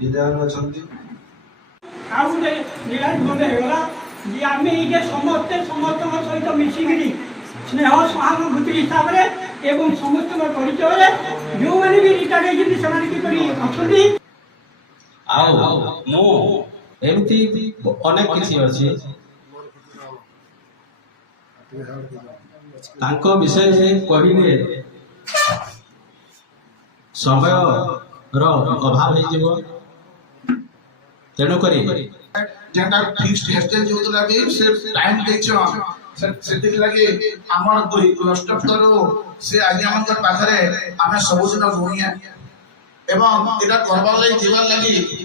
विधायक अछंती ଆଉ ଗୋଟେ ନିରାଶ ମନେ ହେଇଗଲା ଯେ ଆମେ ଏଇଟା ସମସ୍ତେ ସମସ୍ତଙ୍କ ସହିତ ମିଶିକିରି ସ୍ନେହ ସହାନୁଭୂତି ହିସାବରେ ଏବଂ ସମସ୍ତଙ୍କ ପରିଚୟରେ ଯେଉଁମାନେ ବି ରିଟାୟାର୍ଡ ହେଇଛନ୍ତି ସେମାନେ କିପରି ଅଛନ୍ତି। ଆଉ ମୁଁ ଏମିତି ଅନେକ କିଛି ଅଛି ତାଙ୍କ ବିଷୟରେ କହିଲେ ସମୟର ଅଭାବ ହେଇଯିବ। ତେଣୁକରି जेंडा फिक्स्ड हेस्टेज जोतला भी सिर्फ टाइम देछो से लगे हमर दुई क्लस्टर करो से आज्ञा मंगर पाखरे आमे सब दिन गुणिया एवं एटा करबार लागि जीवन लागि